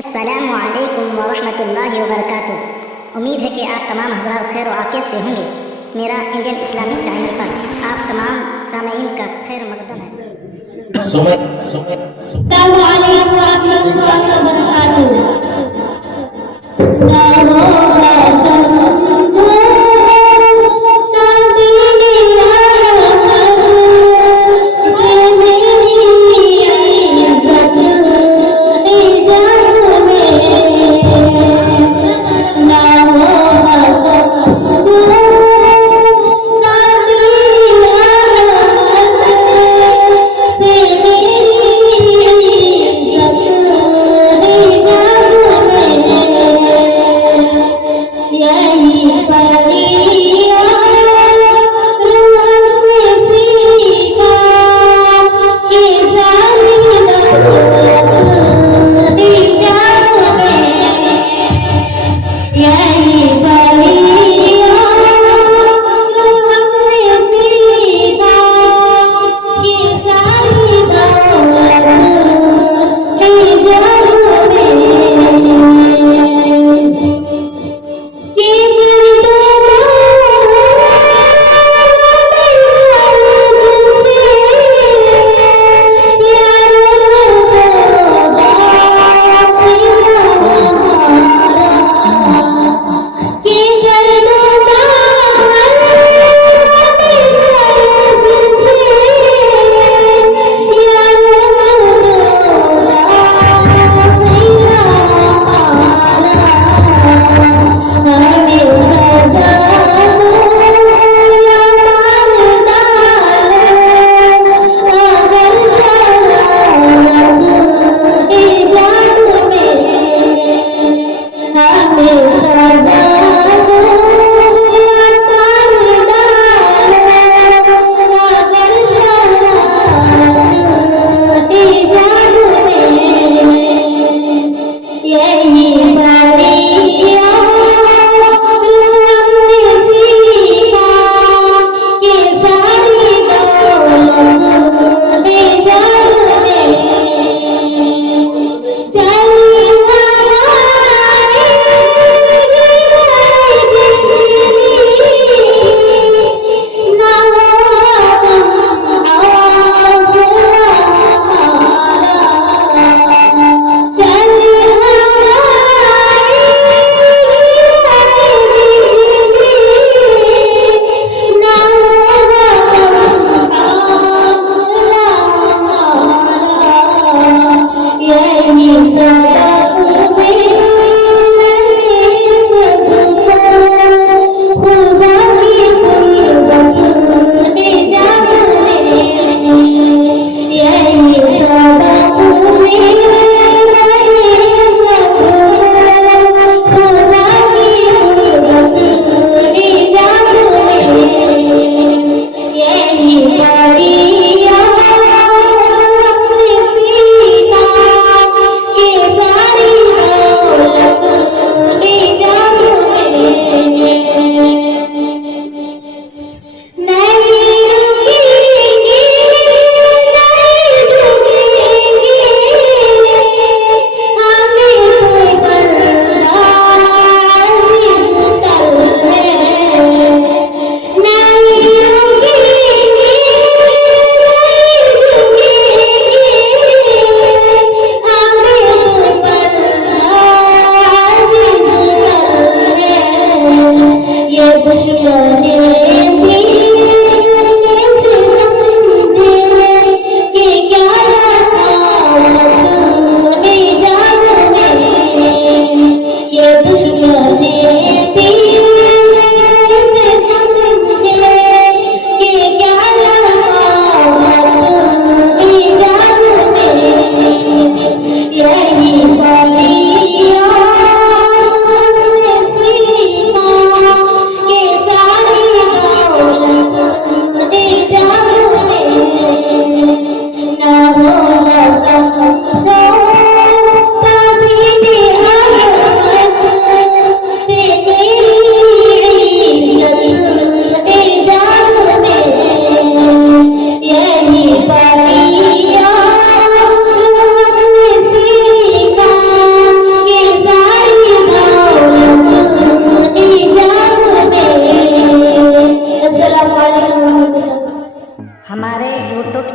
अस्सलामु अलैकुम व रहमतुल्लाहि व बरकातुहू। उम्मीद है कि आप तमाम हज़रात खैर और आफियत से होंगे। मेरा इंडियन इस्लामिक चैनल पर आप तमाम सामीन का खैर मकदम है। अस्सलामु अलैकुम व रहमतुल्लाहि व बरकातुहू।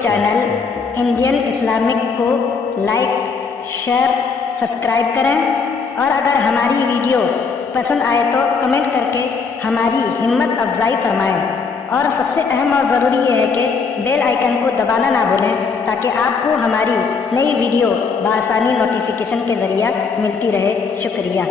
चैनल इंडियन इस्लामिक को लाइक, शेयर, सब्सक्राइब करें और अगर हमारी वीडियो पसंद आए तो कमेंट करके हमारी हिम्मत अफजाई फरमाएं। और सबसे अहम और ज़रूरी ये है कि बेल आइकन को दबाना ना भूलें ताकि आपको हमारी नई वीडियो बआसानी नोटिफिकेशन के ज़रिए मिलती रहे। शुक्रिया।